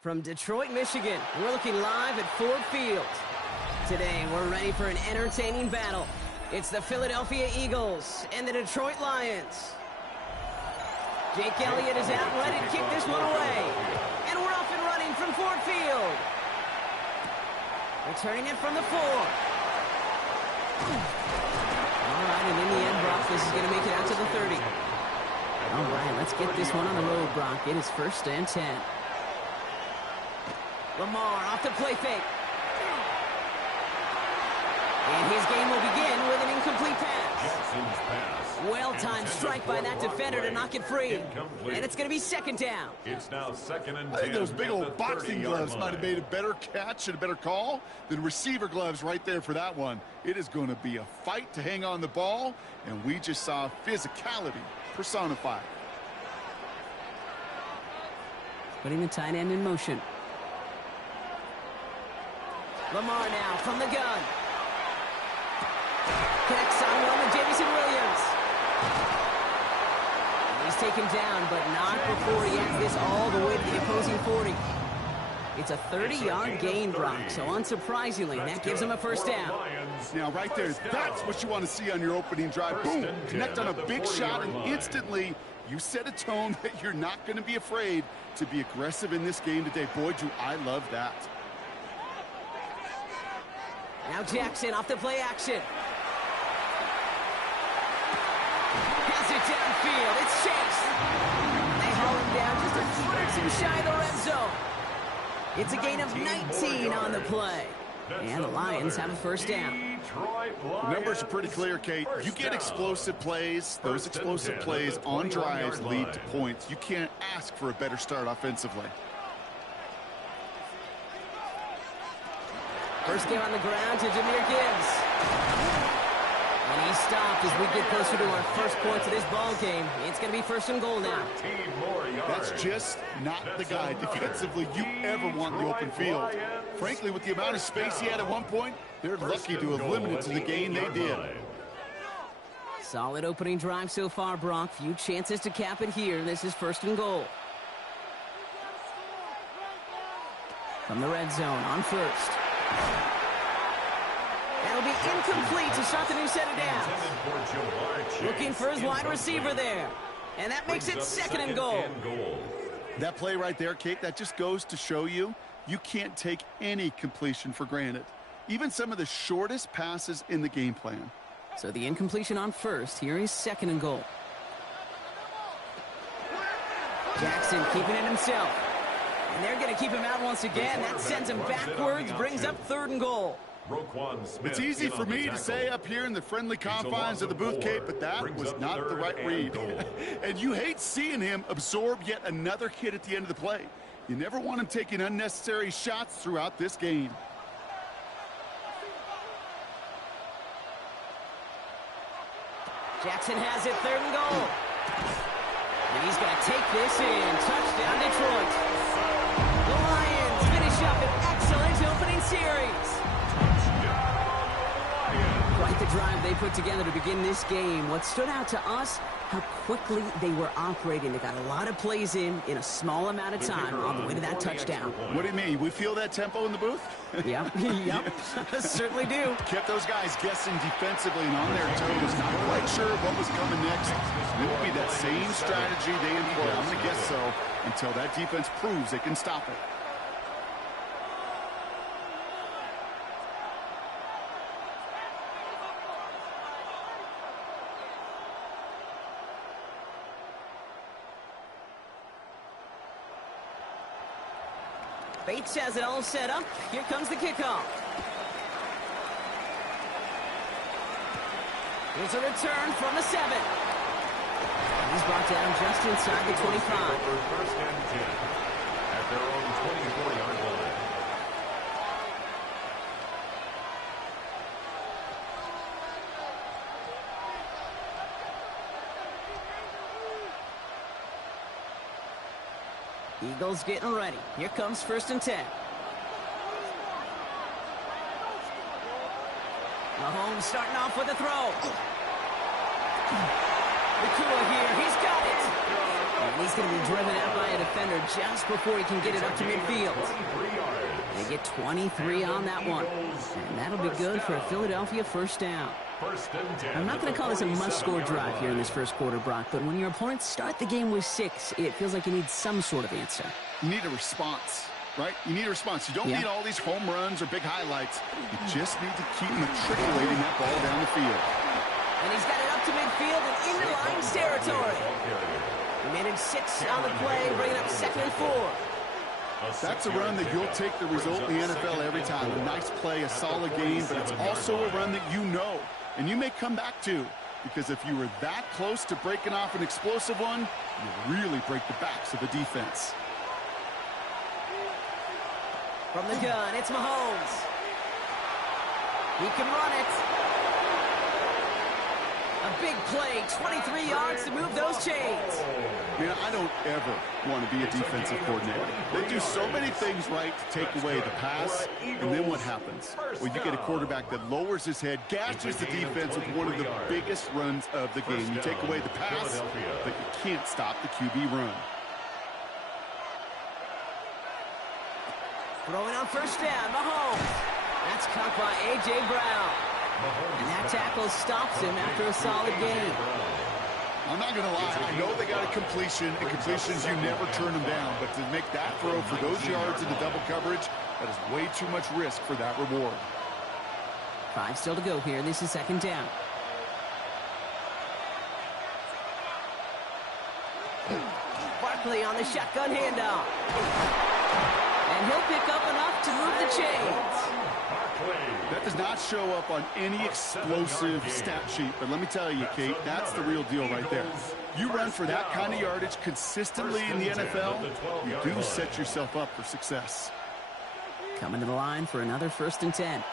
From Detroit, Michigan, we're looking live at Ford Field. Today, we're ready for an entertaining battle. It's the Philadelphia Eagles and the Detroit Lions. Jake Elliott is out ready to kick this one away. And we're off and running from Ford Field. Returning it from the 4. All right, and in the end, Brock, this is going to make it out to the 30. All right, let's get this one on the road, Brock. It is 1st and 10. Lamar off the play fake. And his game will begin with an incomplete pass. Well-timed strike by that defender to knock it free. And it's going to be 2nd down. It's now 2nd and 10. I think those big old boxing gloves might have made a better catch and a better call than receiver gloves right there for that one. It is going to be a fight to hang on the ball, and we just saw physicality personified. Putting the tight end in motion. Lamar now from the gun. Connects on one with Jamison Williams. And he's taken down, but not before he adds this all the way to the opposing 40. It's a 30-yard gain, Brock, so unsurprisingly, that gives him a 1st down. Now, right there, that's what you want to see on your opening drive. Boom! Connect on a big shot, and instantly, you set a tone that you're not going to be afraid to be aggressive in this game today. Boy, do I love that. Now Jackson off the play action. Has it downfield. It's Chase. They haul him down just a fraction shy of the red zone. It's a gain of 19 on the play. And the Lions have a 1st down. The numbers are pretty clear, Kate. You get explosive plays. Those explosive plays on drives lead to points. You can't ask for a better start offensively. First game on the ground to Jahmyr Gibbs. And he stopped as we get closer to our first points of this ball game. It's going to be 1st and goal now. That's just not the guy defensively you ever want in the open field. Frankly, with the amount of space he had at one point, they're lucky to have limited to the gain they did. Solid opening drive so far, Brock. Few chances to cap it here. This is 1st and goal. From the red zone on 1st. That'll be incomplete to start the new set of downs. Looking for his wide receiver there. And that makes it 2nd and goal. That play right there, Kate, that just goes to show you, you can't take any completion for granted. Even some of the shortest passes in the game plan. So the incompletion on 1st. Here is 2nd and goal. Jackson keeping it himself. And they're going to keep him out once again. That sends him backwards, brings up 3rd and goal. It's easy for me to say up here in the friendly confines of the booth, Kate, but that was not the right read. And you hate seeing him absorb yet another hit at the end of the play. You never want him taking unnecessary shots throughout this game. Jackson has it, 3rd and goal. And he's going to take this in. Touchdown, Detroit. The Lions finish up an excellent opening series. Quite the drive they put together to begin this game. What stood out to us, how quickly they were operating. They got a lot of plays in a small amount of time on the way to that touchdown. What do you mean? We feel that tempo in the booth? Yep, certainly do. Kept those guys guessing defensively and on their toes. Not quite sure what was coming next. It will be that same strategy they employ. I'm going to guess so until that defense proves they can stop it. Bates has it all set up. Here comes the kickoff. Here's a return from the 7. He's brought down just inside the 25. 1st and 10 at their own 24-yard line. Eagles getting ready. Here comes 1st and 10. Mahomes starting off with a throw. Nakua here. He's got it. And And he's going to be driven out by a defender just before he can get it up to midfield. They get 23 on that one. And that'll be good for a Philadelphia first down. I'm not going to call this a must-score drive here in this first quarter, Brock, but when your opponents start the game with 6, it feels like you need some sort of answer. You need a response, right? You need a response. You don't need all these home runs or big highlights. You just need to keep matriculating that ball down the field. And he's got it up to midfield and into Lions territory. He made it 6 on the play, bringing up 2nd and 4. That's a run that you'll take the result in the NFL every time. A nice play, a solid game, but it's also a run that you know, and you may come back to, because if you were that close to breaking off an explosive one, you really break the backs of the defense. From the gun, it's Mahomes. He can run it. A big play, 23 yards to move those chains. Man, I don't ever want to be a defensive coordinator. They do so many things right to take away the pass, and then what happens? Well, you get a quarterback that lowers his head, gashes the defense with one of the biggest runs of the game. You take away the pass, but you can't stop the QB run. Throwing on first down, Mahomes. That's caught by A.J. Brown. And that tackle stops him after a solid game. I'm not going to lie. I know they got a completion, and completions, you never turn them down. But to make that throw for those yards in the double coverage, that is way too much risk for that reward. 5 still to go here. This is 2nd down. Barkley on the shotgun handoff. And he'll pick up enough to move the chains. That does not show up on any explosive stat sheet, but let me tell you, Kate, that's the real deal right there. You run for that kind of yardage consistently in the NFL, you do set yourself up for success. Coming to the line for another 1st and 10.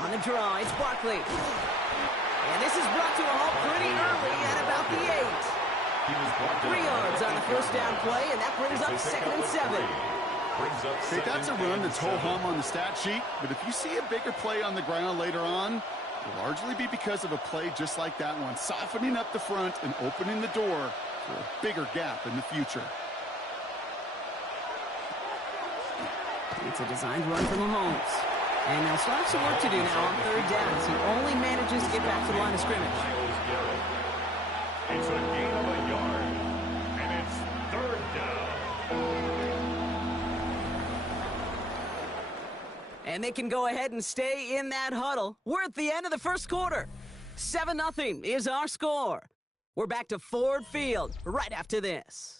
On the draw, it's Barkley. And this is brought to a halt pretty early at about the 8. 3 yards on the first down play, and that brings up 2nd and 7. Hey, that's a run that's ho-hum on the stat sheet, but if you see a bigger play on the ground later on, it'll largely be because of a play just like that one, softening up the front and opening the door for a bigger gap in the future. It's a designed run for Mahomes. And they'll still have some work to do now on 3rd down as he only manages to get back to the line of scrimmage. It's a gain of a yard, and it's 3rd down. And they can go ahead and stay in that huddle. We're at the end of the first quarter. 7-0 is our score. We're back to Ford Field right after this.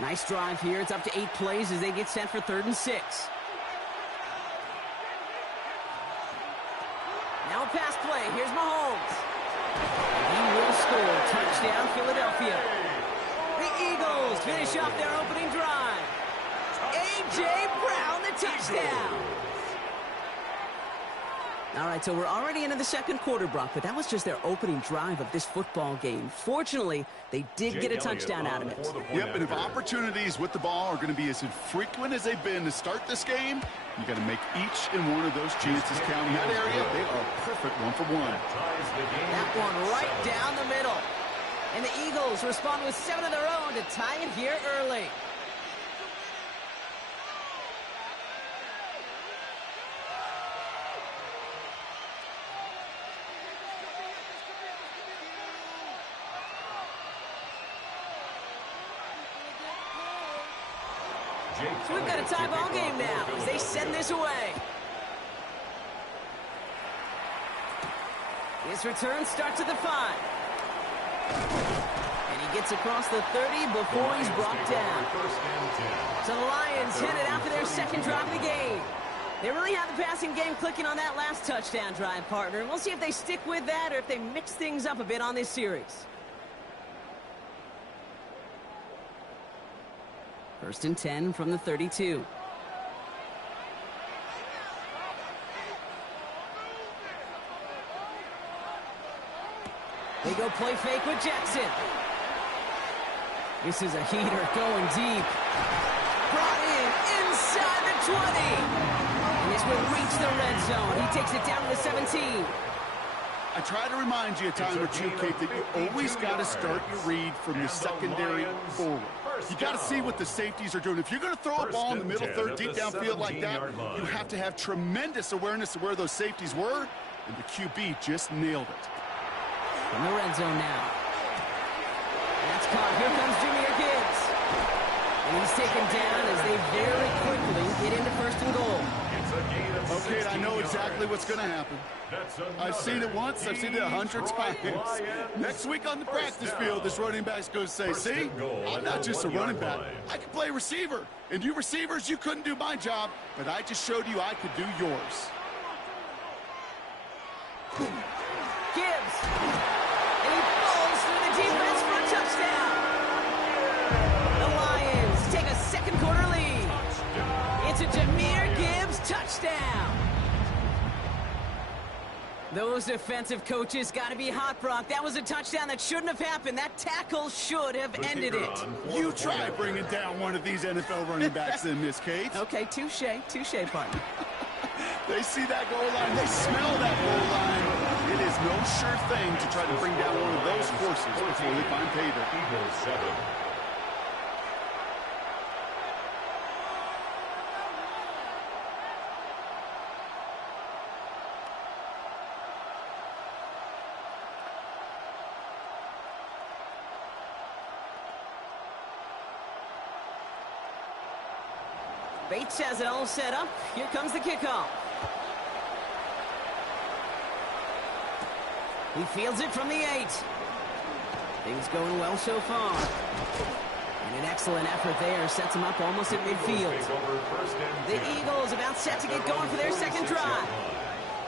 Nice drive here. It's up to 8 plays as they get set for 3rd and 6. Now a pass play. Here's Mahomes. He will score. Touchdown, Philadelphia. The Eagles finish off their opening drive. A.J. Brown, the touchdown. All right, so we're already into the 2nd quarter, Brock, but that was just their opening drive of this football game. Fortunately, they did get a touchdown out of it. Yep, and if opportunities with the ball are going to be as infrequent as they've been to start this game, you got to make each and one of those chances count. In that area, they are a perfect 1-for-1. That one right down the middle. And the Eagles respond with 7 of their own to tie it here early. So we've got a tie ball game now as they send this away. His return starts at the 5. And he gets across the 30 before he's brought down. So the Lions headed out for their 2nd drive of the game. They really have the passing game clicking on that last touchdown drive, partner. And we'll see if they stick with that or if they mix things up a bit on this series. 1st and 10 from the 32. They go play fake with Jackson. This is a heater going deep. Brought in inside the 20. And this will reach the red zone. He takes it down to the 17. I try to remind you a time or two, Kate, that you always got to start your read from the secondary forward. You got to see what the safeties are doing. If you're going to throw a ball in the middle third, deep downfield like that, you have to have tremendous awareness of where those safeties were, and the QB just nailed it. From the red zone now. That's caught. Here comes Jahmyr Gibbs. And he's taken down as they very quickly get into first and goal. Okay, I know exactly what's going to happen. I've seen it once. I've seen it 100 times. Next week on the practice field, this running back's going to say, see, I'm not just a running back. I can play receiver. And you receivers, you couldn't do my job, but I just showed you I could do yours. Gibbs. And he falls through the defense for a touchdown. The Lions take a second quarter lead. It's a Jahmyr Gibbs touchdown. Those defensive coaches got to be hot, Brock. That was a touchdown that shouldn't have happened. That tackle should have ended it. You try bringing down one of these NFL running backs in this case. Okay, touche, partner. They see that goal line. They smell that goal line. It is no sure thing to try to bring down one of those horses before they find pay dirt. Eagles 7. Bates has it all set up. Here comes the kickoff. He fields it from the 8. Things going well so far. And an excellent effort there sets him up almost at midfield. The Eagles about set to get going for their second drive.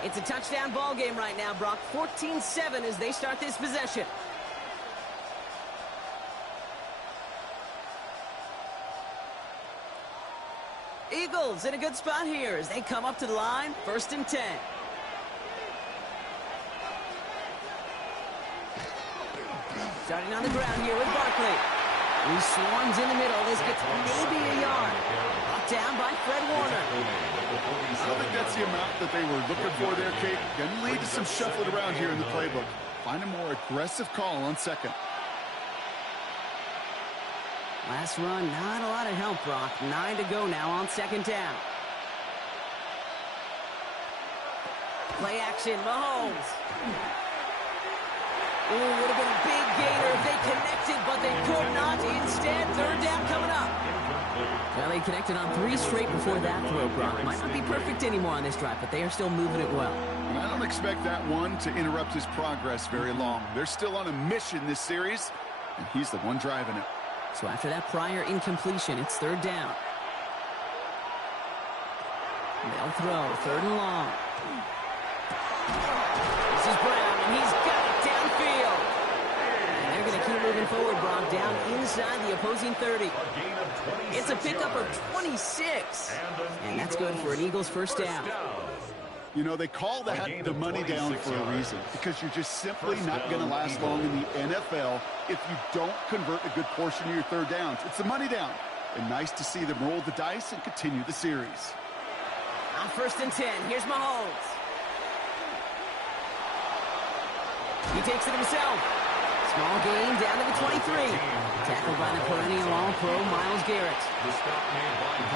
It's a touchdown ball game right now, Brock. 14-7 as they start this possession. Eagles in a good spot here as they come up to the line. 1st and 10. Starting on the ground here with Barkley. He swarms in the middle. This gets maybe a yard. Brought down by Fred Warner. I don't think that's the amount that they were looking for there, Kate. Going to lead to some shuffling around here in the playbook. Find a more aggressive call on second. Last run, not a lot of help, Brock. 9 to go now on second down. Play action, Mahomes. Ooh, would have been a big gainer if they connected, but they could not. Instead, 3rd down coming up. Well, they connected on 3 straight before that throw, Brock. Might not be perfect anymore on this drive, but they are still moving it well. And I don't expect that one to interrupt his progress very long. They're still on a mission this series, and he's the one driving it. So after that prior incompletion, it's 3rd down. They'll throw, 3rd and long. This is Brown, and he's got it downfield. And they're going to keep moving forward, Brock, down inside the opposing 30. It's a pickup of 26. And that's good for an Eagles 1st down. You know, they call that the money down for a reason, because you're just simply not going to last long in the NFL if you don't convert a good portion of your 3rd downs. It's the money down. And nice to see them roll the dice and continue the series. On 1st and 10, here's Mahomes. He takes it himself. Small gain down to the 23. Tackled by the perennial All-Pro Myles Garrett.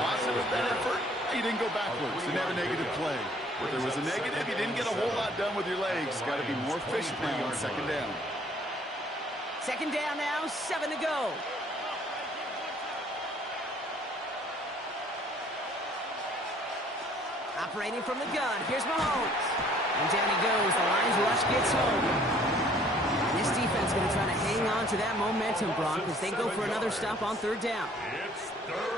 Positive that effort. He didn't go backwards. Didn't have a negative play. If there was a negative, you didn't get a whole lot done with your legs. Got to be more efficient now on 2nd down. 2nd down now, 7 to go. Operating from the gun, here's Mahomes. And down he goes, the Lions rush gets home. And this defense going to try to hang on to that momentum, Brock, as they go for another stop on 3rd down.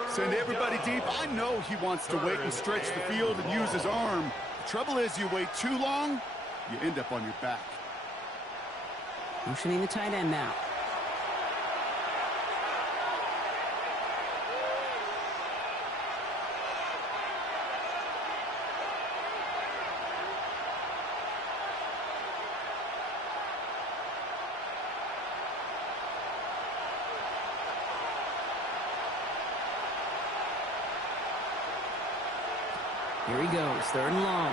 Send everybody deep. I know he wants to wait and stretch the field and use his arm. The trouble is, you wait too long, you end up on your back. Motioning the tight end now. Here he goes, 3rd and long.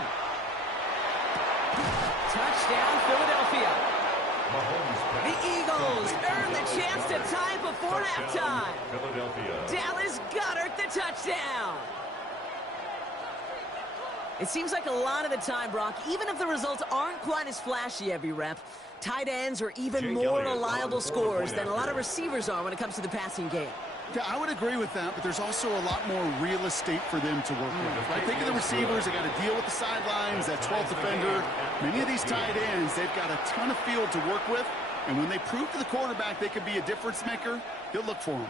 Touchdown, Philadelphia. The Eagles earn the chance to tie before halftime. Dallas Goedert the touchdown. It seems like a lot of the time, Brock, even if the results aren't quite as flashy every rep, tight ends are even more reliable scorers than a lot of receivers are when it comes to the passing game. Yeah, I would agree with that, but there's also a lot more real estate for them to work with. Right? Think of the receivers. They got to deal with the sidelines, that 12th defender. Many of these tight ends, they've got a ton of field to work with, and when they prove to the quarterback they could be a difference maker, he'll look for them.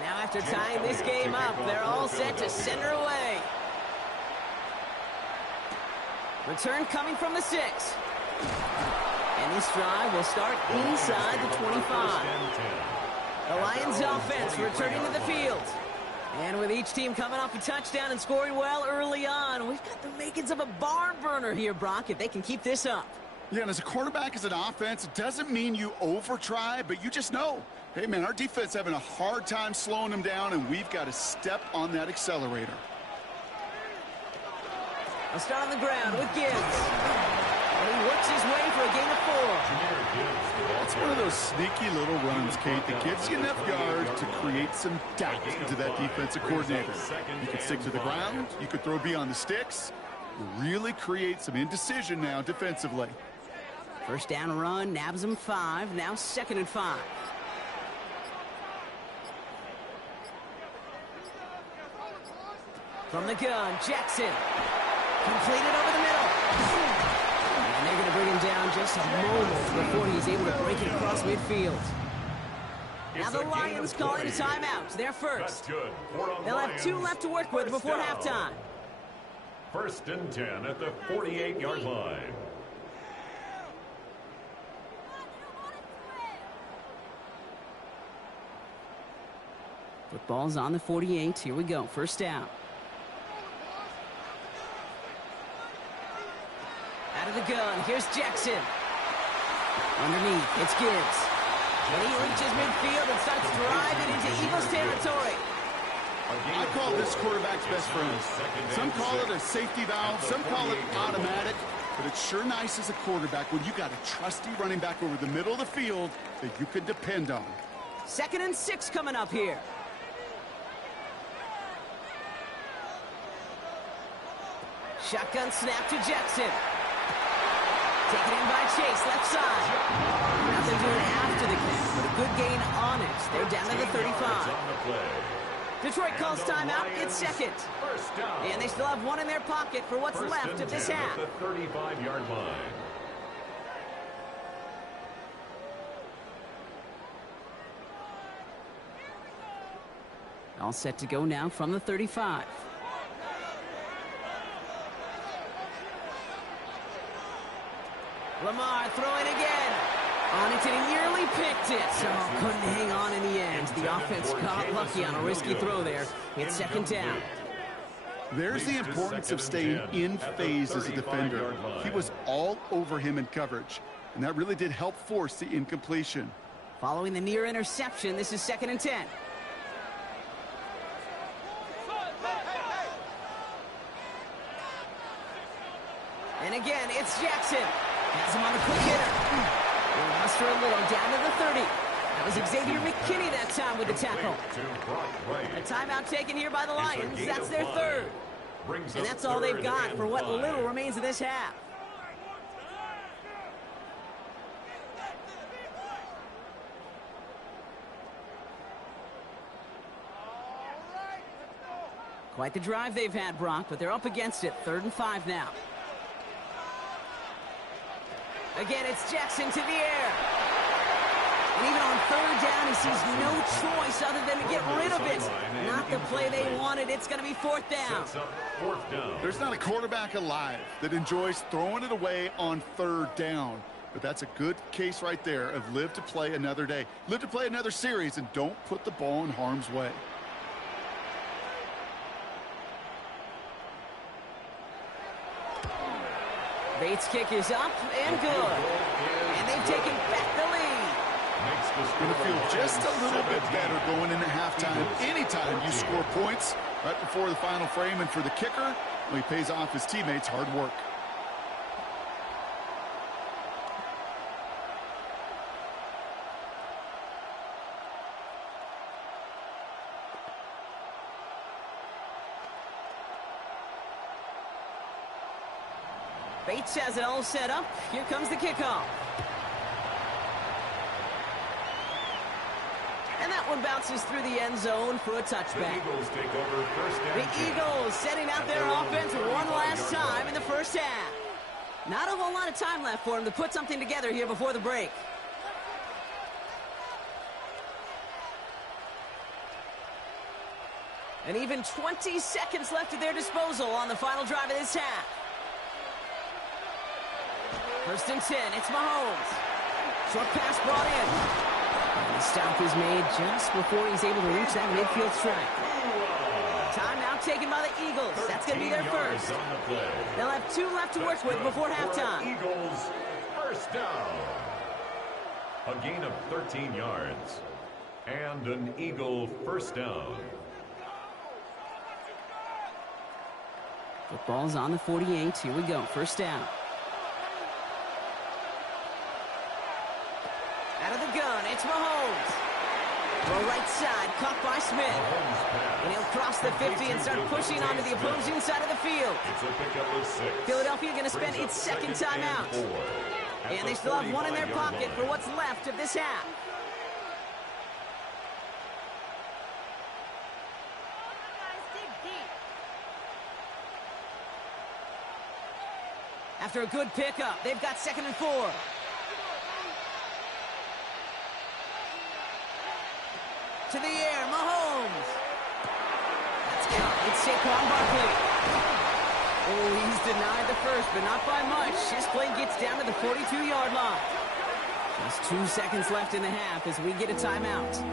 Now after tying this game up, they're all set to send her away. Return coming from the 6. And this drive will start inside the 25. The Lions offense returning to the field. And with each team coming off a touchdown and scoring well early on, we've got the makings of a barn burner here, Brock, if they can keep this up. Yeah, and as a quarterback, as an offense, it doesn't mean you over-try, but you just know, hey, man, our defense having a hard time slowing them down, and we've got to step on that accelerator. I'll start on the ground with Gibbs. And he works his way for a gain of 4. It's one of those sneaky little runs, Kate, that gives you enough yards to create some doubt into that defensive coordinator. You could stick to the ground. You could throw beyond the sticks. Really create some indecision now defensively. First down run, nabs him 5. Now 2nd and 5. From the gun, Jackson. Completed over the middle. And they're going to bring him down just a moment before he's able to break it across midfield. Now the Lions calling a timeout. They're first. They'll have 2 left to work with before halftime. 1st and 10 at the 48-yard line. Football's on the 48. Here we go. First down. Out of the gun. Here's Jackson. Underneath. It's Gibbs. And he reaches midfield and starts driving into Eagles territory. I call this quarterback's best friend. Some call it a safety valve. Some call it automatic. But it's sure nice as a quarterback when you got a trusty running back over the middle of the field that you can depend on. 2nd and 6 coming up here. Shotgun snap to Jackson. Taken in by Chase, left side. Nothing doing after the catch, but a good gain on it. They're down to the 35. Detroit calls timeout. It's 2nd. And they still have 1 in their pocket for what's left of this half. The 35-yard line. All set to go now from the 35. Lamar throwing again. On it, and he nearly picked it. Oh, couldn't hang on in the end. The offense got lucky on a risky throw there. It's 2nd down. There's the importance of staying in phase as a defender. He was all over him in coverage, and that really did help force the incompletion. Following the near interception, this is 2nd and 10. And again, it's Jackson. Has him on the quick hitter. He'll muster a little down to the 30. That was Xavier McKinney that time with the tackle. A timeout taken here by the Lions. That's their 3rd. And that's all they've got for what little remains of this half. Quite the drive they've had, Brock, but they're up against it. 3rd and 5 now. Again, it's Jackson to the air. And even on 3rd down, he sees no choice other than to get rid of it. Not the play they wanted. It's going to be 4th down. There's not a quarterback alive that enjoys throwing it away on 3rd down. But that's a good case right there of live to play another day. Live to play another series, and don't put the ball in harm's way. Bates' kick is up and good. And they've taken back the lead. Going to feel just a little bit better going into halftime. Anytime you score points right before the final frame, and for the kicker, well, he pays off his teammates' hard work. Bates has it all set up. Here comes the kickoff. And that one bounces through the end zone for a touchback. The Eagles take over first down. The Eagles setting out their offense one last time in the first half. Not a whole lot of time left for them to put something together here before the break. And even 20 seconds left at their disposal on the final drive of this half. First and 10, it's Mahomes. Short pass brought in. And the stop is made just before he's able to reach that midfield strike. Timeout taken by the Eagles. That's going to be their first. They'll have 2 left to work with before halftime. Eagles, first down. A gain of 13 yards. And an Eagle first down. Football's on the 48. Here we go. First down. Out of the gun, it's Mahomes. Well, right side, caught by Smith. And he'll cross the 50 and start pushing onto the opposing side of the field. It's a pickup of 6. Philadelphia going to spend its second timeout. And they still have 1 in their pocket for what's left of this half. After a good pickup, they've got 2nd and 4. To the air, Mahomes. That's good. It's Saquon Barkley. Oh, he's denied the first, but not by much. His play gets down to the 42-yard line. Just 2 seconds left in the half as we get a timeout.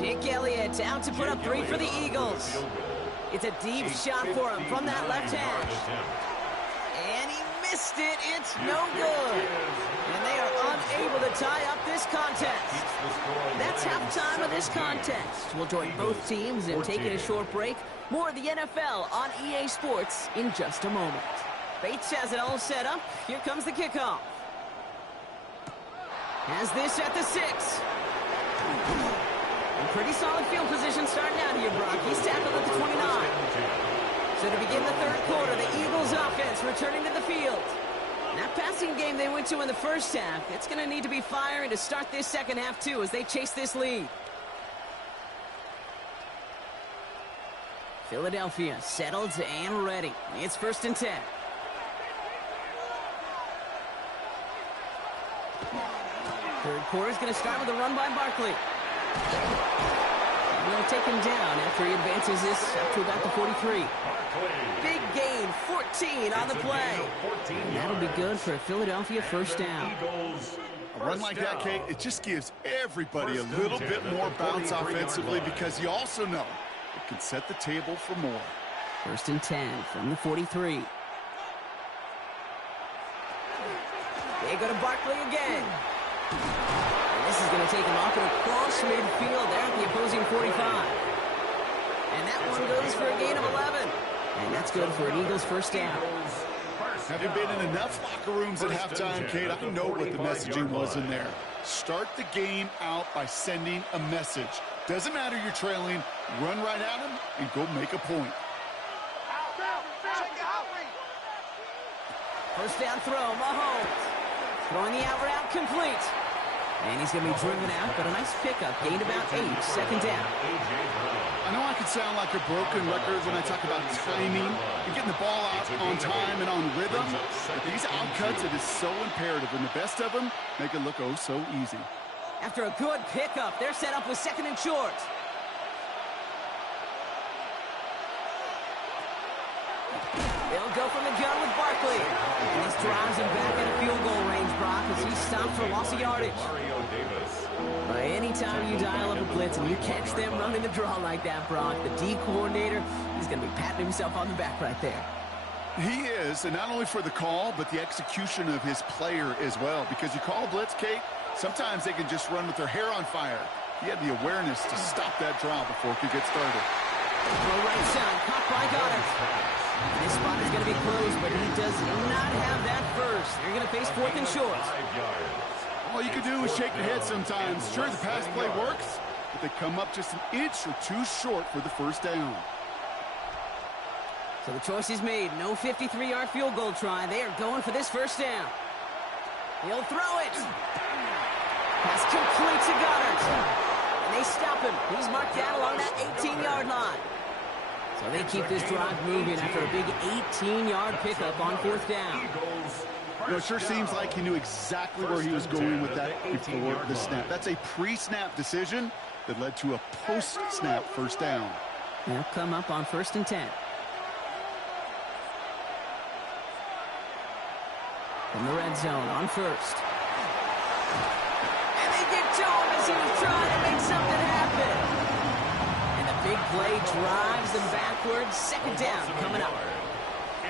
Jake Elliott out to put up 3 for the Eagles. It's a deep shot for him from that left hash. And he missed it. It's no good. And they are unable to tie up this contest. That's halftime of this contest. We'll join both teams in taking a short break. More of the NFL on EA Sports in just a moment. Bates has it all set up. Here comes the kickoff. Has this at the 6. Pretty solid field position starting out here, Brock. He's tackled at the 29. So to begin the third quarter, the Eagles offense returning to the field. That passing game they went to in the first half, it's going to need to be firing to start this second half, too, as they chase this lead. Philadelphia settled and ready. It's 1st and 10. Third quarter is going to start with a run by Barkley. They'll take him down after he advances this up to about the 43. Big gain, 14 on the play. And that'll be good for a Philadelphia first down. A run like that, Kate, it just gives everybody a little bit more bounce offensively because you also know it can set the table for more. 1st and 10 from the 43. They go to Barkley again. This is going to take him off and across midfield there at the opposing 45. And that one goes for a gain of 11. And that's good for an Eagles first down. Having been in enough locker rooms at halftime, Kate, I know what the messaging was in there. Start the game out by sending a message. Doesn't matter you're trailing, run right at him and go make a point. First down throw, Mahomes. Throwing the out route complete. And he's going to be driven out, but a nice pickup. Gained about 8, 2nd down. I know I could sound like a broken record when I talk about timing and getting the ball out on time and on rhythm. But these outcuts, it is so imperative. And the best of them make it look oh so easy. After a good pickup, they're set up with 2nd and short. They'll go from the gun with Barkley. And this drives him back at a field goal range, Brock, as he stopped for loss of yardage. Anytime you dial up a blitz and you catch them running the draw like that, Brock, the D coordinator, he's going to be patting himself on the back right there. He is, and not only for the call, but the execution of his player as well. Because you call a blitz, Kate, sometimes they can just run with their hair on fire. He had the awareness to stop that draw before it could get started. Throw right side, caught by Goddard. This spot is going to be closed, but he does not have that first. They're going to face 4th and short. All you can do is shake your head sometimes. Sure, the pass play works, but they come up just an inch or two short for the first down. So the choice is made. No 53-yard field goal try. They are going for this first down. He'll throw it. Pass complete to Goddard. And they stop him. He's marked down along that 18-yard line. So they keep this drive moving after a big 18-yard pickup on 4th down. You know, it sure seems like he knew exactly where he was going with that before the snap. That's a pre-snap decision that led to a post-snap first down. They'll come up on 1st and 10. From the red zone on 1st. And they get to him as he was trying to make something happen. And the big play drives them backwards. 2nd down coming up.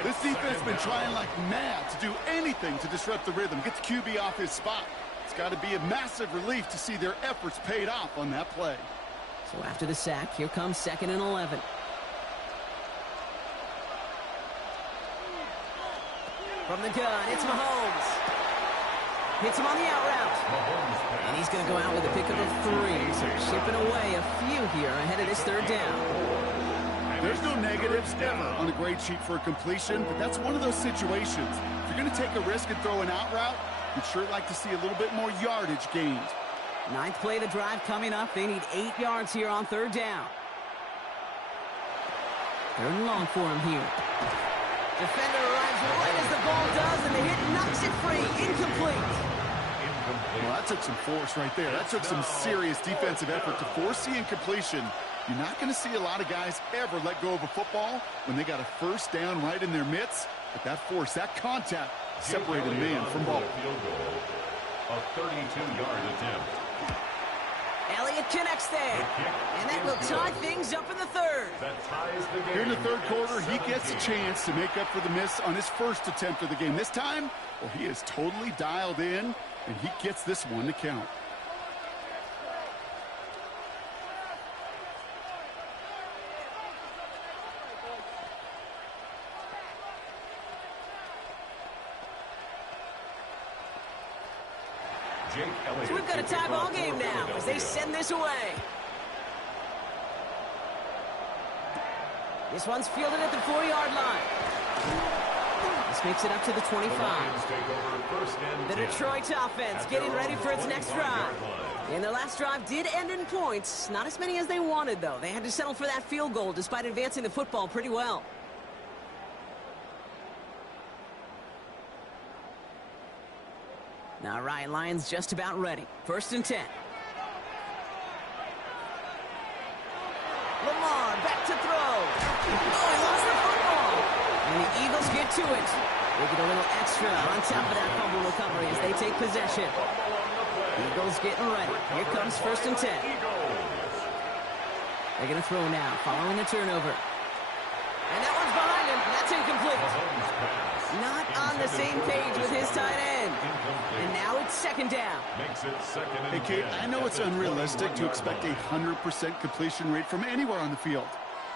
This defense has been trying like mad to do anything to disrupt the rhythm, get the QB off his spot. It's got to be a massive relief to see their efforts paid off on that play. So after the sack, here comes 2nd and 11. From the gun, it's Mahomes. Hits him on the out route. And he's going to go out with a pickup of 3. So chipping away a few here ahead of this 3rd down. There's no negatives ever on a grade sheet for a completion, but that's one of those situations. If you're going to take a risk and throw an out route, you'd sure like to see a little bit more yardage gained. 9th play of the drive coming up. They need 8 yards here on 3rd down. 3rd and long for him here. Defender arrives right as the ball does, and the hit knocks it free. Incomplete. Well, that took some force right there. That took some serious defensive effort to force the incompletion. You're not going to see a lot of guys ever let go of a football when they got a first down right in their midst. But that force, that contact, separated man from ball. A 32-yard attempt. Elliott connects there. And that will tie things up in the 3rd. Here in the 3rd quarter, he gets a chance to make up for the miss on his first attempt of the game. This time, well, he is totally dialed in, and he gets this one to count. So we've got a tie ball game now as they send this away. This one's fielded at the 4-yard line. This makes it up to the 25. The Detroit offense getting ready for its next drive. And their last drive did end in points. Not as many as they wanted, though. They had to settle for that field goal despite advancing the football pretty well. All right, Lions just about ready. 1st and 10. Lamar back to throw. Oh, he lost the football. And the Eagles get to it. They get a little extra on top of that fumble recovery as they take possession. Eagles getting ready. Here comes 1st and 10. They're going to throw now, following the turnover. And that one's behind him. That's incomplete. Not on the same page with his tight end. And now it's 2nd down. Hey, Kate, I know it's unrealistic to expect a 100% completion rate from anywhere on the field.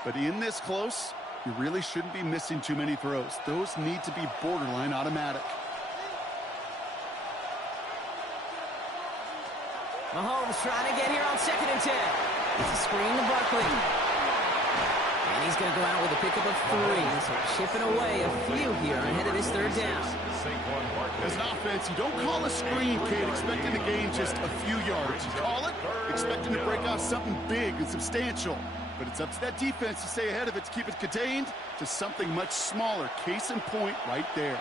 But in this close, you really shouldn't be missing too many throws. Those need to be borderline automatic. Mahomes trying to get here on 2nd and 10. It's a screen to Barkley. And he's going to go out with a pickup of 3. So chipping away a few here ahead of this 3rd down. As an offense, you don't call a screen, Kate, expecting to gain just a few yards. You call it expecting to break out something big and substantial. But it's up to that defense to stay ahead of it, to keep it contained to something much smaller. Case in point right there.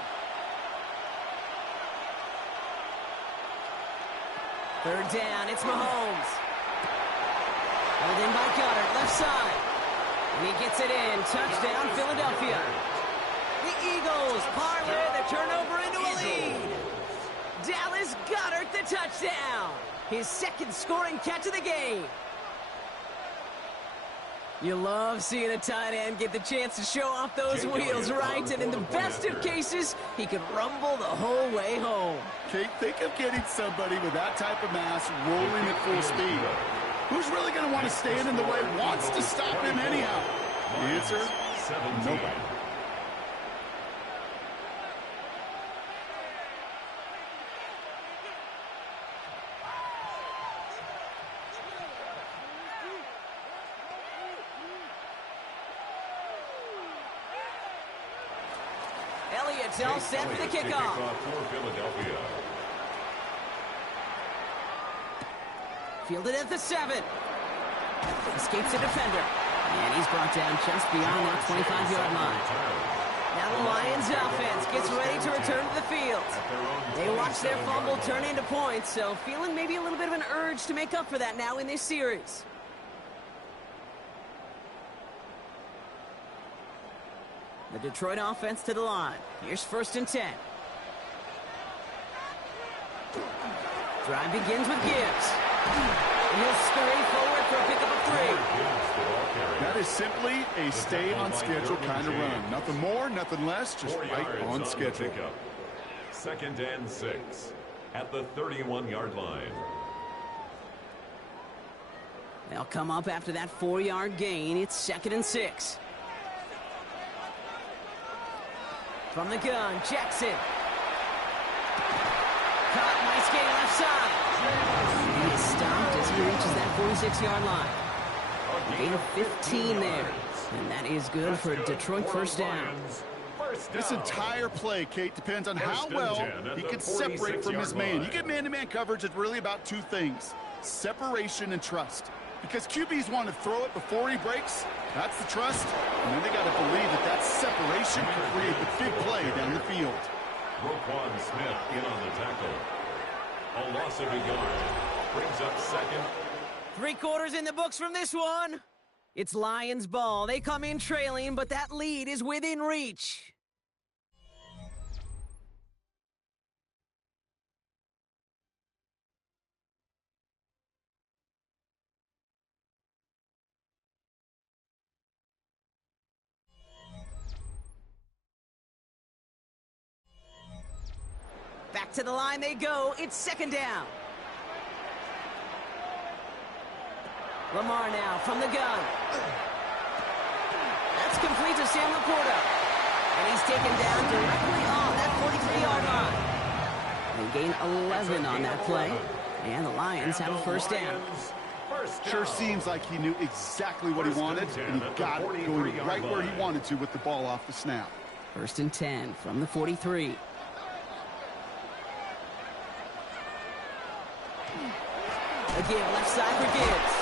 3rd down, it's Mahomes. Held in by Goddard, left side. And he gets it in. Touchdown, Philadelphia. The Eagles parlay the turnover into a lead. Dallas Goedert the touchdown. His second scoring catch of the game. You love seeing a tight end get the chance to show off those wheels, right? And in the best of cases, he can rumble the whole way home. Kate, think of getting somebody with that type of mass rolling at full speed. Who's really going to want to stand in the way, wants to stop him anyhow? The answer, nobody. Elliott's all set for the kickoff. For Philadelphia. Fielded at the 7. Escapes the defender. And he's brought down just beyond that 25-yard line. Now the Lions offense gets ready to return to the field. They watch their fumble turn into points, so feeling maybe a little bit of an urge to make up for that now in this series. The Detroit offense to the line. Here's 1st and 10. Drive begins with Gibbs. And he'll scurry forward for a pickup of 3. That is simply a stay-on-schedule kind of run. Nothing more, nothing less, just right on schedule. 2nd and 6 at the 31-yard line. They'll come up after that 4-yard gain. It's 2nd and 6. From the gun, Jackson. Caught, nice gain left side. And he's stopped as he reaches that 46-yard line. Gain of 15 there. And that is good for a Detroit 1st down. This entire play, Kate, depends on how well he can separate from his man. You get man-to-man coverage, it's really about 2 things. Separation and trust. Because QBs want to throw it before he breaks. That's the trust. And then they got to believe that that separation can create the big play down the field. Roquan Smith in on the tackle. A loss of a yard. Brings up 2nd. 3 quarters in the books from this one. It's Lions ball. They come in trailing, but that lead is within reach. Back to the line they go. It's 2nd down. Lamar now from the gun. That's complete to Sam Laporta. And he's taken down directly on that 43-yard line. They gain 11 on that play. And the Lions have a 1st down. Sure seems like he knew exactly what he wanted, and he got it going right where he wanted to with the ball off the snap. 1st and 10 from the 43. Again, left side for Gibbs.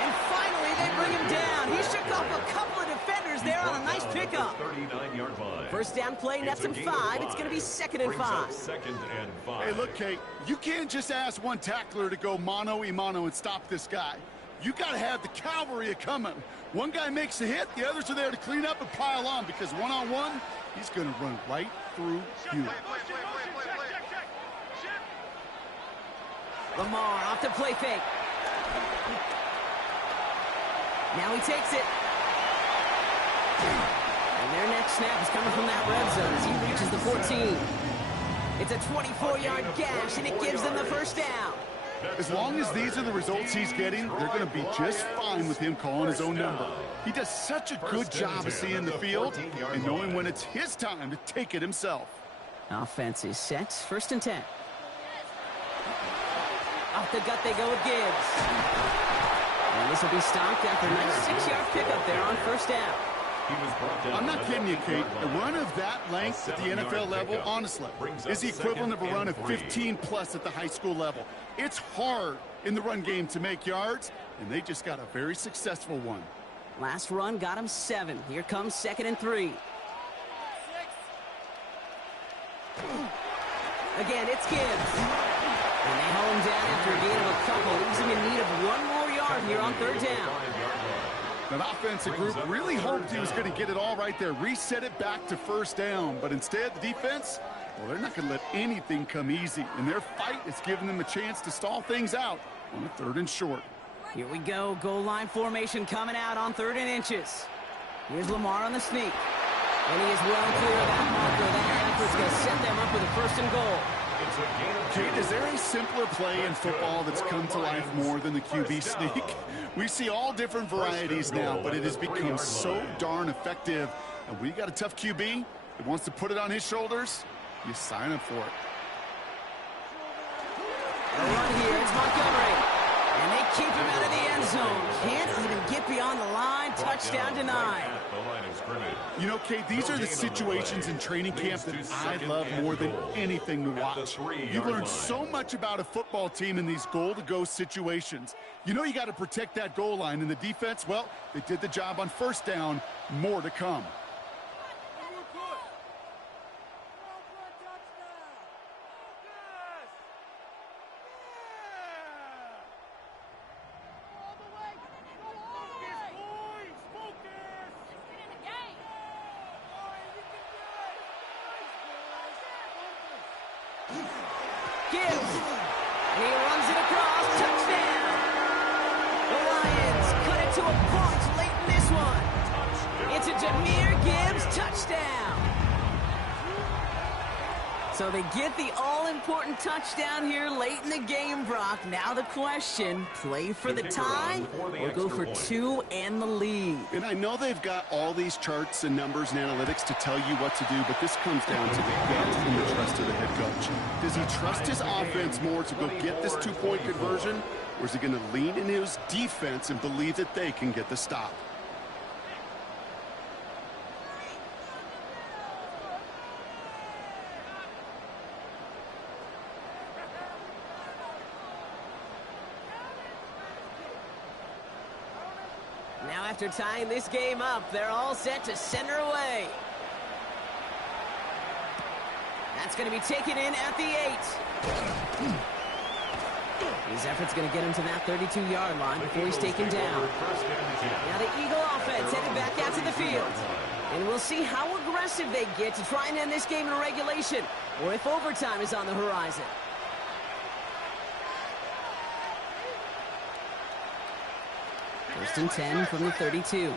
And finally, they bring him down. He shook off a couple of defenders there on a nice pickup. 39-yard line. 1st down play, nets him 5. It's going to be 2nd and 5. 2nd and 5. Hey, look, Kate, you can't just ask one tackler to go mano-a-mano and stop this guy. You got to have the cavalry coming. One guy makes a hit, the others are there to clean up and pile on, because one-on-one, he's going to run right through you. Lamar off the play fake. Now he takes it. And their next snap is coming from that red zone as he reaches the 14. It's a 24-yard gash, and it gives them the 1st down. As long as these are the results he's getting, they're going to be just fine with him calling his own number. He does such a good job of seeing the field and knowing when it's his time to take it himself. Offense is set. 1st and 10. Off the gut they go with Gibbs. And this will be stopped after a nice 6-yard pickup there on 1st down. I'm not kidding you, Kate. A run of that length at the NFL level, honestly, is the equivalent of a run of 15-plus at the high school level. It's hard in the run game to make yards, and they just got a very successful one. Last run got him 7. Here comes 2nd and 3. Again, it's Gibbs. And they haul him down after a gain of a couple, leaves him in need of 1 more yard here on 3rd down. That offensive group really hoped he was going to get it all right there, reset it back to first down. But instead, the defense, well, they're not going to let anything come easy. And their fight is giving them a chance to stall things out on a 3rd and short. Here we go. Goal line formation coming out on 3rd and inches. Here's Lamar on the sneak. And he is well clear of that marker. That effort's going to set them up with a 1st and goal. Kate, is there a simpler play in football that's come to life more than the QB sneak? We see all different varieties now, but it has become so darn effective. And when you got a tough QB that wants to put it on his shoulders, you sign up for it. A run here, it's Montgomery. And they keep him out of the end zone. Can't even get beyond the line. Touchdown denied. You know, Kate, these are the situations in training camp that I love more than anything to watch. You learn so much about a football team in these goal-to-go situations. You know you got to protect that goal line, and the defense, well, they did the job on 1st down. More to come. Gibbs. And he runs it across. Touchdown. The Lions cut it to a point late in this one. It's a Jahmyr Gibbs touchdown. So they get the all-important touchdown here late in the game, Brock. Now the question, play for the tie or go for 2 and the lead? And I know they've got all these charts and numbers and analytics to tell you what to do, but this comes down to the gut and the trust of the head coach. Does he trust his offense more to go get this 2-point conversion, or is he going to lean in his defense and believe that they can get the stop? Now after tying this game up, they're all set to send her away. That's going to be taken in at the 8. His effort's going to get him to that 32-yard line before he's taken down. Now the Eagle offense headed back out to the field. And we'll see how aggressive they get to try and end this game in regulation, or if overtime is on the horizon. First and 10 from the 32.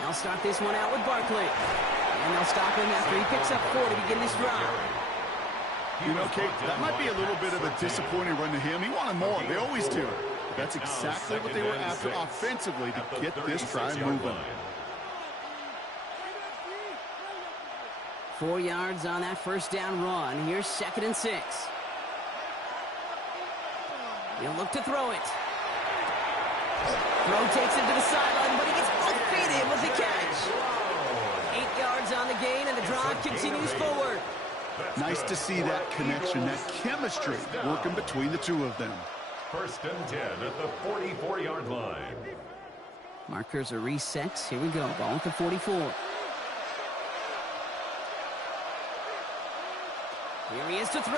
They'll start this one out with Barkley. And they'll stop him after he picks up 4 to begin this drive. You know, Kate, that might be a little bit of a disappointing run to him. He wanted more. They always do. But that's exactly what they were after offensively to get this drive moving. 4 yards on that first down run. Here's 2nd and 6. He'll look to throw it. Throw takes him to the sideline, but he gets both feet in with the catch. 8 yards on the gain, and the drive continues forward. Nice to see that connection, that chemistry working between the two of them. First and 10 at the 44-yard line. Markers are reset. Here we go. Ball at the 44. Here he is to throw.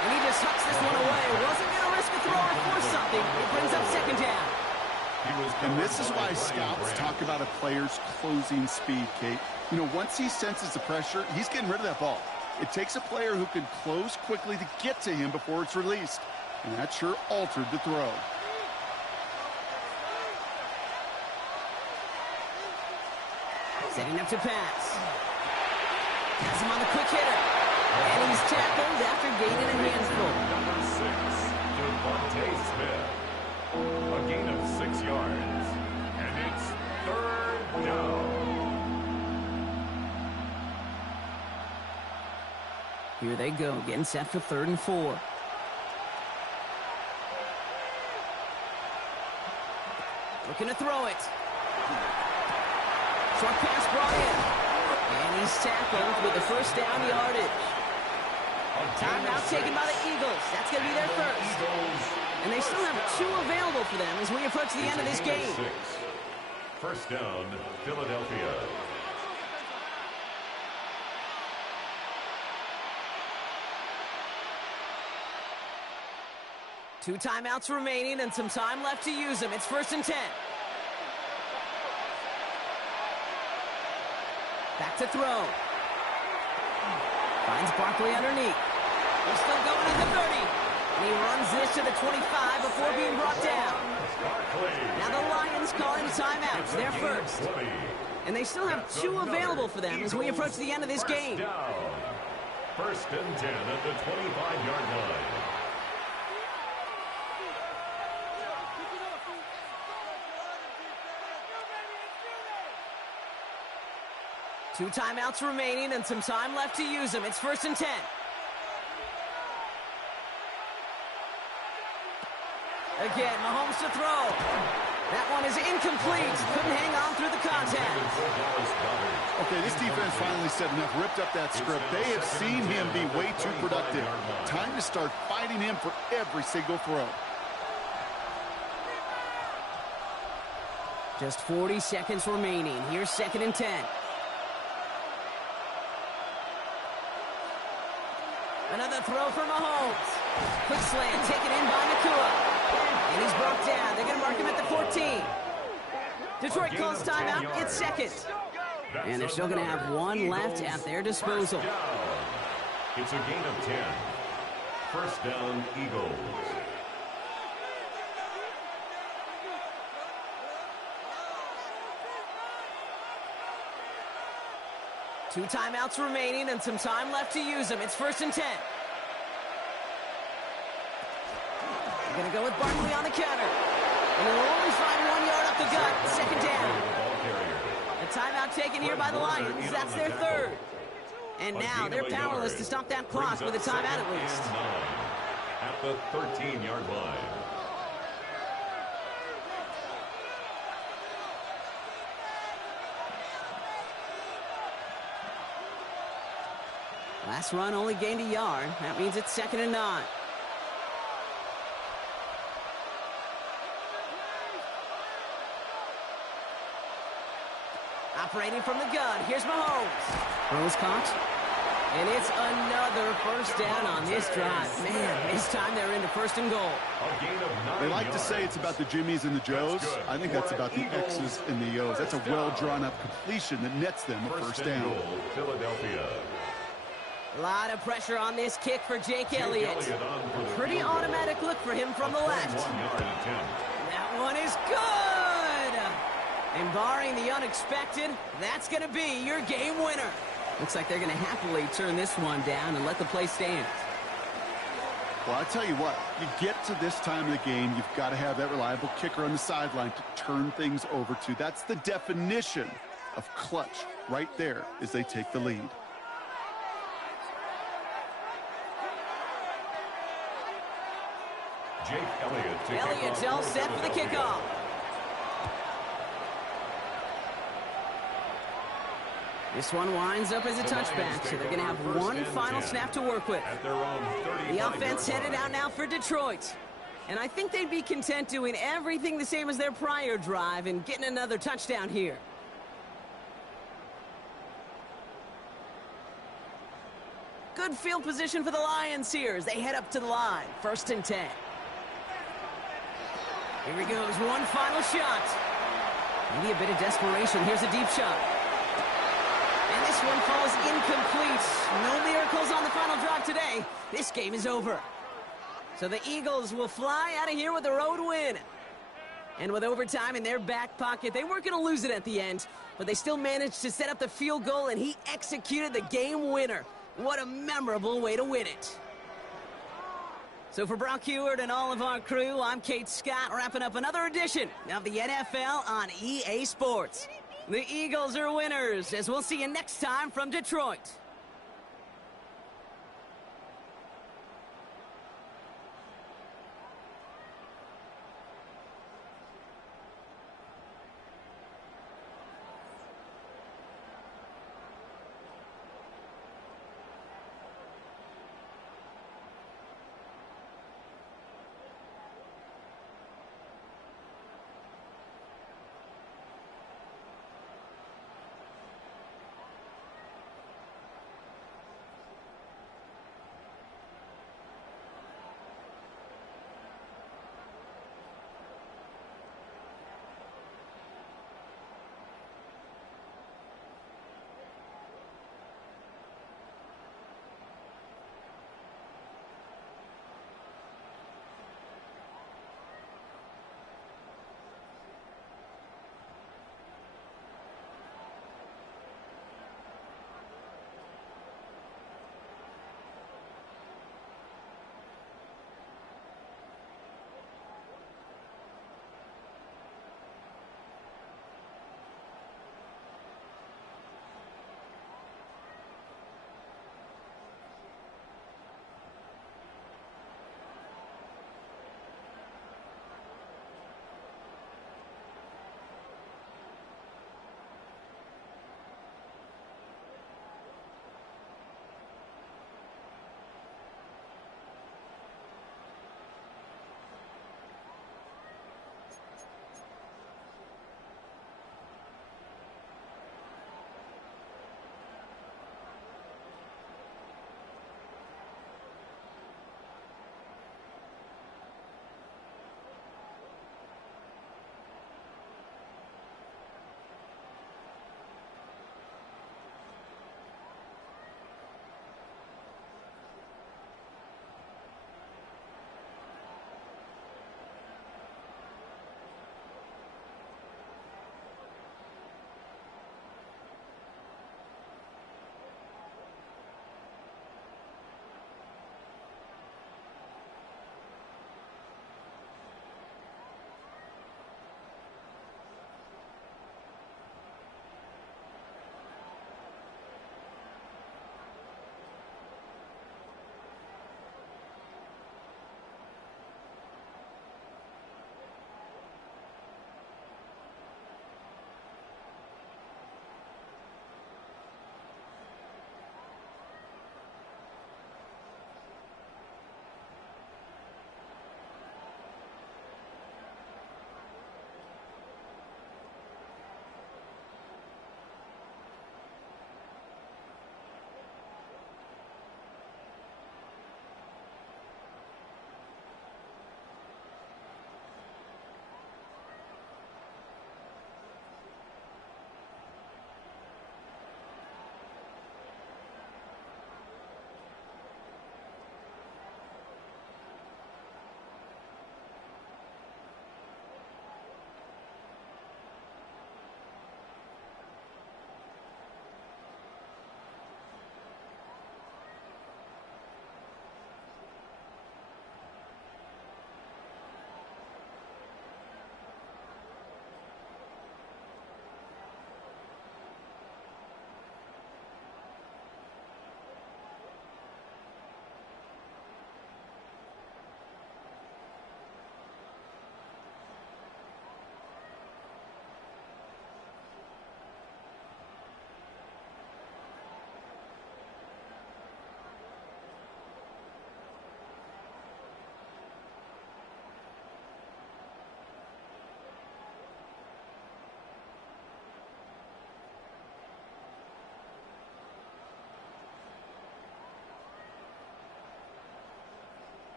And he just hucks this one away. Wasn't going to risk a throw or force something. It brings up 2nd down. And this is why scouts talk about a player's closing speed, Kate. You know, once he senses the pressure, he's getting rid of that ball. It takes a player who can close quickly to get to him before it's released. And that sure altered the throw. Setting up to pass. Has him on the quick hitter. And he's tackled after gaining a handful. Number 6, Devontae Smith. A gain of 6 yards. And it's 3rd down. Here they go, getting set for 3rd and 4. Looking to throw it. Short pass brought in. And he's tackled with the first down yardage. Timeout taken by the Eagles. That's going to be their first. And they still have 2 available for them as we approach the end of this game. First down, Philadelphia. 2 timeouts remaining and some time left to use them. It's 1st and 10. Back to throw. Finds Barkley underneath. He's still going at the 30. And he runs this to the 25 before being brought down. Now the Lions calling timeouts. They're first. And they still have 2 available for them as we approach the end of this game. 1st and 10 at the 25-yard line. Two timeouts remaining and some time left to use them. It's 1st and 10. Again, Mahomes to throw. That one is incomplete. Couldn't hang on through the contact. Okay, this defense finally said enough, ripped up that script. They have seen him be way too productive. Time to start fighting him for every single throw. Just 40 seconds remaining. Here's 2nd and 10. Another throw for Mahomes. Quick slant taken in by Nakua. And he's brought down. They're going to mark him at the 14. Detroit calls timeout. It's 2nd. And they're still going to have 1 left at their disposal. It's a gain of 10. 1st down, Eagles. Two timeouts remaining and some time left to use them. It's 1st and 10. They're going to go with Barkley on the counter. And they'll only find 1 yard up the gut. 2nd down. A timeout taken here by the Lions. That's their 3rd. And now they're powerless to stop that clock with a timeout at least. At the 13-yard line. Last run only gained a yard. That means it's 2nd and 9. Operating from the gun. Here's Mahomes. Throws caught. And it's another 1st down on this drive. Man, this time they're into 1st and goal. They like to say it's about the Jimmies and the Joes. I think that's about the X's and the O's. That's a well-drawn-up completion that nets them a 1st down. Philadelphia. A lot of pressure on this kick for Jake Elliott. A pretty automatic look for him from the left. That one is good! And barring the unexpected, that's going to be your game winner. Looks like they're going to happily turn this one down and let the play stand. Well, I tell you what, you get to this time of the game, you've got to have that reliable kicker on the sideline to turn things over to. That's the definition of clutch right there as they take the lead. Jake Elliott. Elliott's all set for the kickoff. This one winds up as a touchback, so they're going to have 1 final snap to work with. The offense headed out now for Detroit. And I think they'd be content doing everything the same as their prior drive and getting another touchdown here. Good field position for the Lions here as they head up to the line. 1st and 10. Here he goes, one final shot. Maybe a bit of desperation. Here's a deep shot. And this one falls incomplete. No miracles on the final drive today. This game is over. So the Eagles will fly out of here with a road win. And with overtime in their back pocket, they weren't going to lose it at the end, but they still managed to set up the field goal, and he executed the game winner. What a memorable way to win it. So for Brock Huard and all of our crew, I'm Kate Scott, wrapping up another edition of the NFL on EA Sports. The Eagles are winners, as we'll see you next time from Detroit.